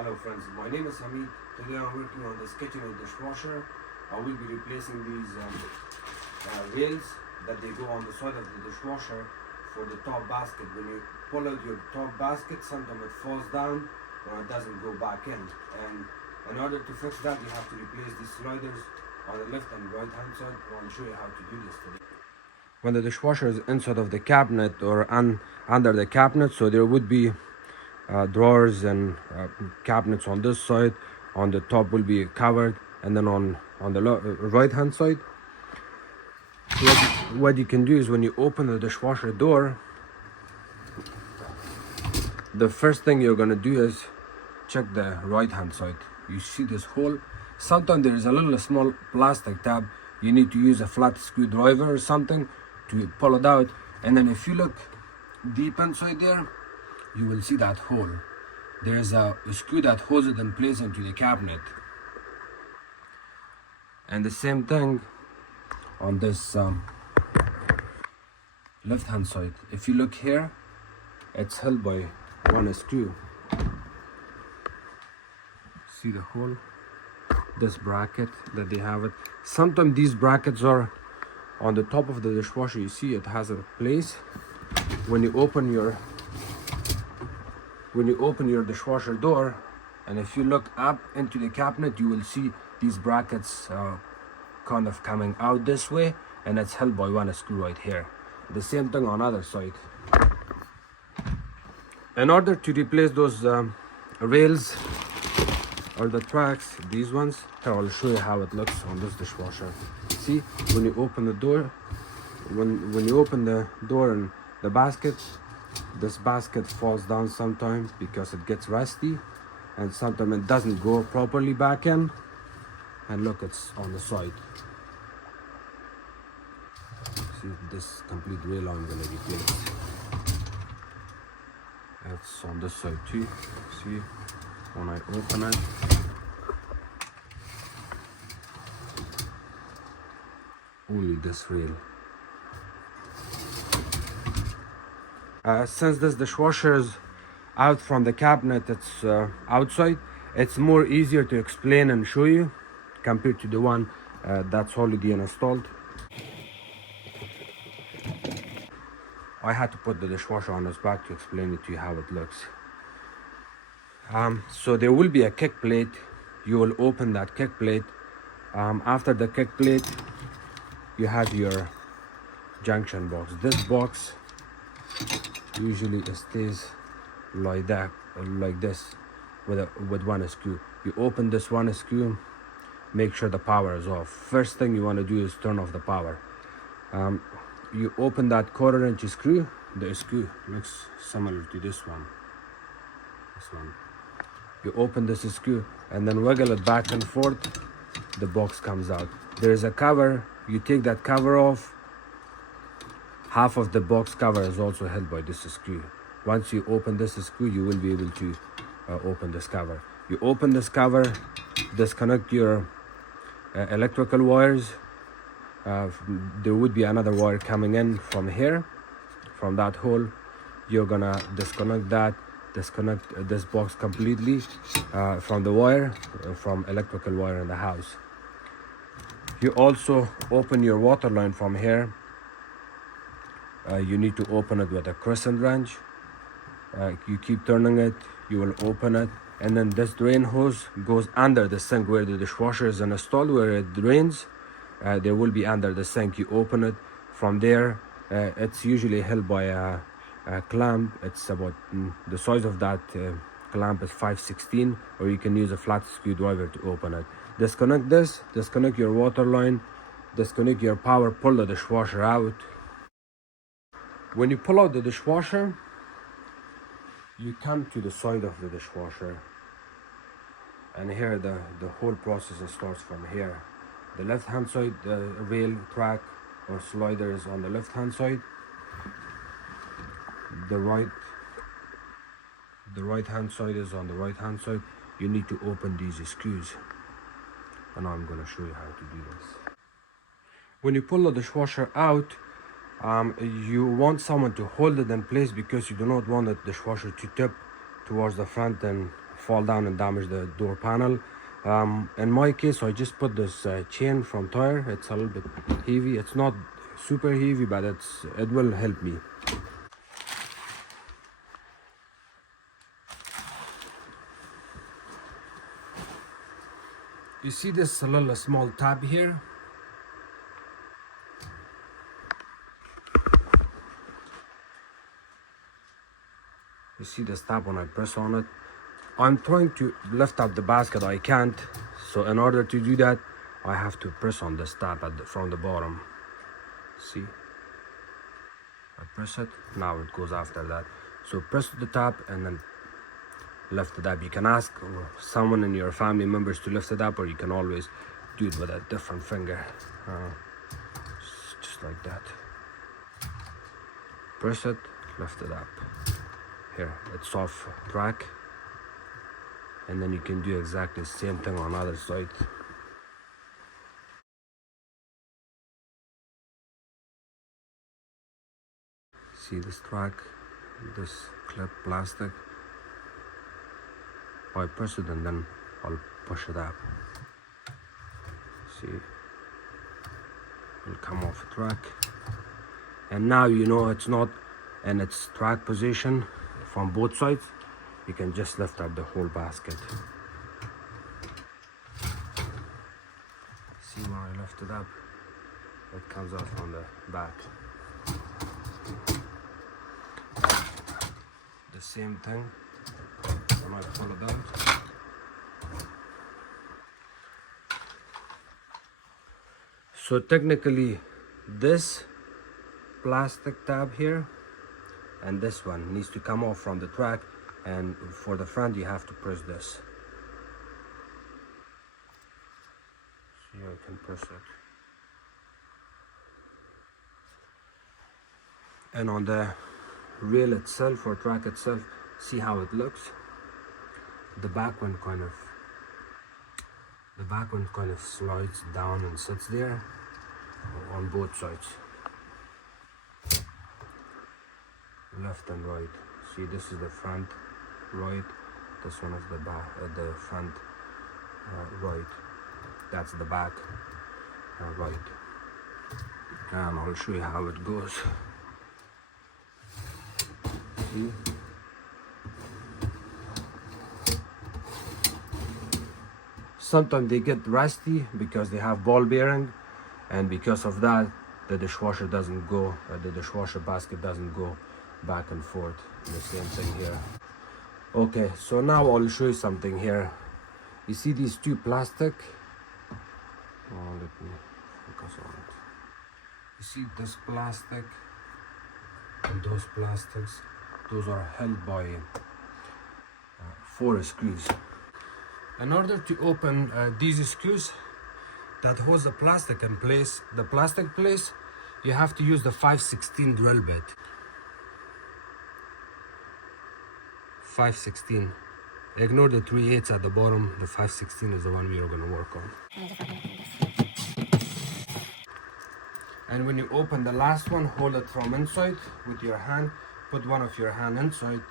Hello friends, my name is Hamid. Today I'm working on this Kitchenaid dishwasher. I will be replacing these rails that they go on the side of the dishwasher for the top basket. When you pull out your top basket, sometimes it falls down or it doesn't go back in. And in order to fix that, you have to replace these sliders on the left and right hand side. I'll show you how to do this today. When the dishwasher is inside of the cabinet or under the cabinet, so there would be drawers and cabinets on this side. On the top will be covered, and then on the right hand side, what you can do is when you open the dishwasher door, the first thing you're gonna do is check the right hand side. You see this hole. Sometimes there is a little small plastic tab. You need to use a flat screwdriver or something to pull it out, and then if you look deep inside there, you will see that hole. There's a screw that holds it in place into the cabinet. And the same thing on this left hand side. If you look here, it's held by one screw. See the hole? This bracket that they have it. Sometimes these brackets are on the top of the dishwasher. You see it has a place. When you open your dishwasher door, and if you look up into the cabinet, you will see these brackets kind of coming out this way, and it's held by one screw right here. The same thing on other side. In order to replace those rails or the tracks, these ones, here I'll show you how it looks on this dishwasher. See, when you open the door, when you open the door and the basket, this basket falls down sometimes because it gets rusty, and sometimes it doesn't go properly back in. And look, it's on the side. See, this complete rail I'm gonna replace. It's on this side too. See, when I open it, only this rail. Since this dishwasher is out from the cabinet, it's outside, it's more easier to explain and show you compared to the one that's already installed. I had to put the dishwasher on its back to explain it to you how it looks. So there will be a kick plate. You will open that kick plate. After the kick plate, you have your junction box. This box usually it stays like that, like this, with one screw. You open this one screw, make sure the power is off. First thing you want to do is turn off the power. You open that 1/4 inch screw. The screw looks similar to this one. You open this screw and then wiggle it back and forth. The box comes out. There is a cover. You take that cover off. Half of the box cover is also held by this screw. Once you open this screw, you will be able to open this cover. You open this cover, disconnect your electrical wires. There would be another wire coming in from here, from that hole. You're gonna disconnect that, disconnect this box completely from the wire, from electrical wire in the house. You also open your water line from here. You need to open it with a crescent wrench. You keep turning it, you will open it, and then this drain hose goes under the sink where the dishwasher is installed, where it drains. There will be under the sink. You open it from there. It's usually held by a clamp. It's about the size of that clamp is 5/16, or you can use a flat screwdriver to open it. Disconnect this, disconnect your water line, disconnect your power, pull the dishwasher out. When you pull out the dishwasher, you come to the side of the dishwasher, and here the whole process starts from here. The left hand side, the rail, track or slider is on the left hand side. The right hand side is on the right hand side. You need to open these screws, and I'm going to show you how to do this. When you pull the dishwasher out, you want someone to hold it in place because you do not want the dishwasher to tip towards the front and fall down and damage the door panel. In my case, I just put this chain from tire. It's a little bit heavy. It's not super heavy, but it will help me. You see this little small tab here? You see this tab when I press on it? I'm trying to lift up the basket. I can't. So in order to do that, I have to press on this tab from the bottom. See? I press it. Now it goes after that. So press the tab and then lift it up. You can ask someone in your family members to lift it up, or you can always do it with a different finger. Just like that. Press it, lift it up. Here, it's off track. And then you can do exactly the same thing on the other side. See this track, this clip plastic. I press it and then I'll push it up. See, it'll come off the track. And now you know it's not in its track position from both sides. You can just lift up the whole basket. See, when I lift it up, it comes out from the back. The same thing when I pull it out. So technically this plastic tab here and this one needs to come off from the track, and for the front you have to press this. See, I can press it. And on the rail itself or track itself, see how it looks? The back one kind of slides down and sits there on both sides, left and right. See, this is the front right, this one is the back, the front right, that's the back right. And I'll show you how it goes. See? Sometimes they get rusty because they have ball bearing, and because of that the dishwasher doesn't go, the dishwasher basket doesn't go back and forth. The same thing here. Okay, so now I'll show you something here. You see these two plastic? Oh, let me focus on it. You see this plastic and those plastics? Those are held by 4 screws. In order to open these screws that holds the plastic in place, you have to use the 5/16 drill bit. 5/16. Ignore the 3/8 at the bottom. The 5/16 is the one we are going to work on. And when you open the last one, hold it from inside with your hand. Put one of your hand inside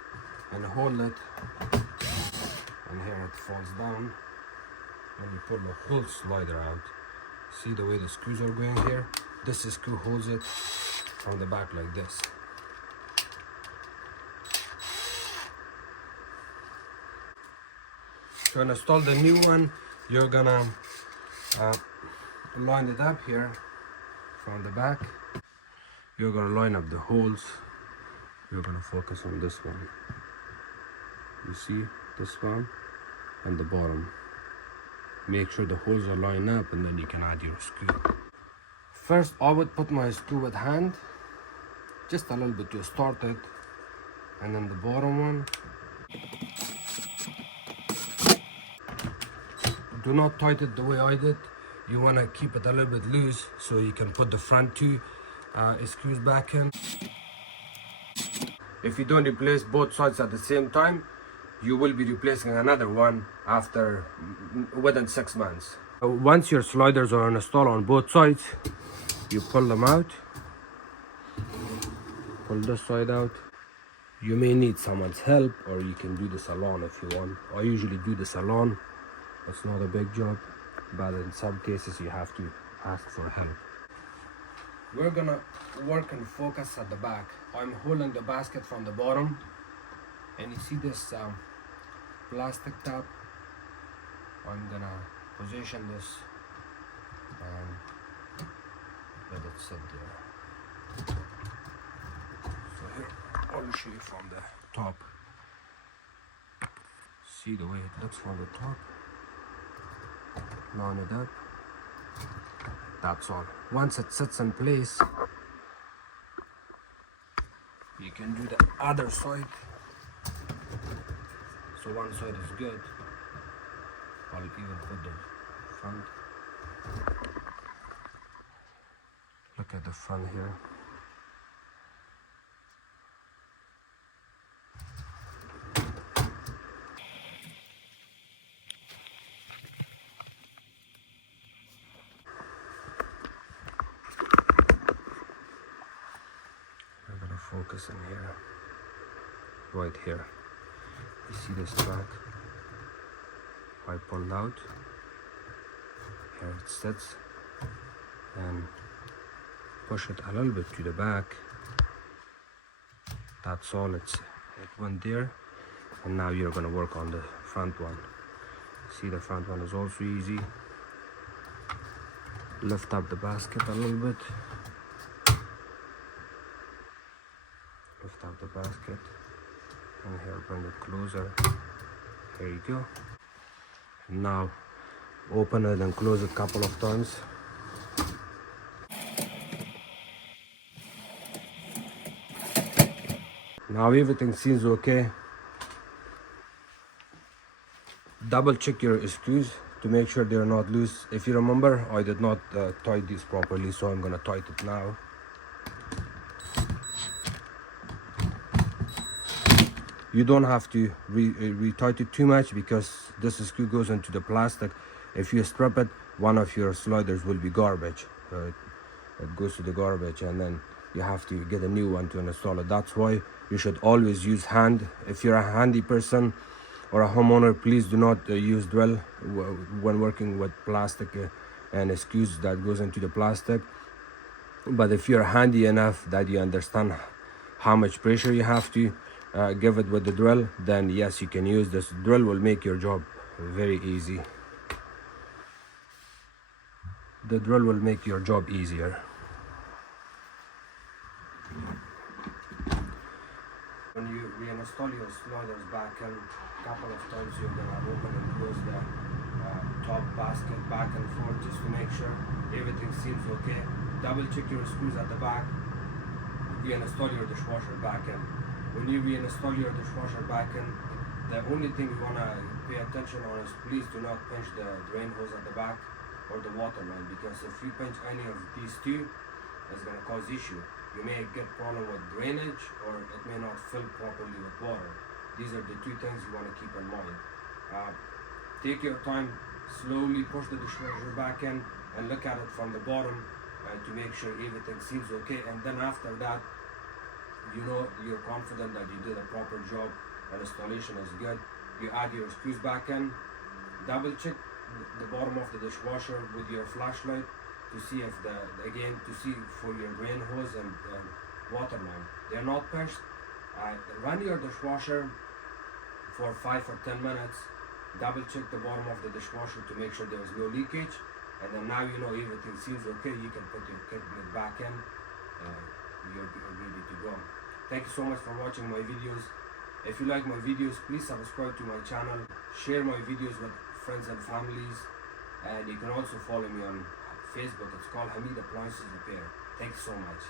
and hold it. And here it falls down. And you pull the whole slider out. See the way the screws are going here? This screw holds it from the back like this. To install the new one, you're gonna line it up here from the back. You're gonna line up the holes. You're gonna focus on this one. You see this one and the bottom. Make sure the holes are lined up, and then you can add your screw. First, I would put my screw with hand, just a little bit to start it, and then the bottom one. Do not tighten it the way I did. You want to keep it a little bit loose so you can put the front 2 screws back in. If you don't replace both sides at the same time, you will be replacing another one within 6 months. Once your sliders are installed on both sides, you pull them out. Pull this side out You may need someone's help, or you can do this alone if you want. I usually do this alone. It's not a big job, but in some cases you have to ask for help. We're gonna work and focus at the back. I'm holding the basket from the bottom, and you see this plastic top. I'm gonna position this and let it sit there. So here, I'll show you from the top. See the way it looks from the top. Line it up. That's all. Once it sits in place, you can do the other side. So one side is good. I'll even put the front. Look at the front here. We're gonna focus in here, right here. You see this track? I pulled out. Here it sits, and push it a little bit to the back. That's all. It went there, and now you're gonna work on the front one. See, the front one is also easy. Lift up the basket a little bit. Lift up the basket, and here, bring it closer. Here you go. Now open it and close it a couple of times. Now everything seems okay. Double check your screws to make sure they're not loose. If you remember, I did not tie this properly, so I'm gonna tighten it now. You don't have to re-tighten it too much, because this screw goes into the plastic. If you strip it, one of your sliders will be garbage. It goes to the garbage, and then you have to get a new one to install it. That's why you should always use hand. If you're a handy person or a homeowner, please do not use drill when working with plastic and screws that goes into the plastic. But if you're handy enough that you understand how much pressure you have to give it with the drill, then yes, you can use this. Drill will make your job very easy. The drill will make your job easier. When you reinstall your sliders back in, a couple of times you're gonna open and close the top basket back and forth, just to make sure everything seems okay. Double check your screws at the back. Reinstall your dishwasher back in. When you reinstall your dishwasher back in, the only thing you wanna pay attention on is please do not pinch the drain hose at the back or the water line, because if you pinch any of these two, it's gonna cause issue. You may get problem with drainage, or it may not fill properly with water. These are the two things you wanna keep in mind. Take your time, slowly push the dishwasher back in and look at it from the bottom to make sure everything seems okay, and then after that, you know you're confident that you did a proper job and installation is good. You add your screws back in, double check the bottom of the dishwasher with your flashlight to see if to see for your drain hose and water line they're not pinched. Run your dishwasher for 5 or 10 minutes. Double check the bottom of the dishwasher to make sure there is no leakage, and then now you know everything seems okay. You can put your kit back in. You're ready to go. Thank you so much for watching my videos. If you like my videos, please subscribe to my channel, share my videos with friends and families, and you can also follow me on Facebook. It's called Hamid Appliances Repair. Thank you so much.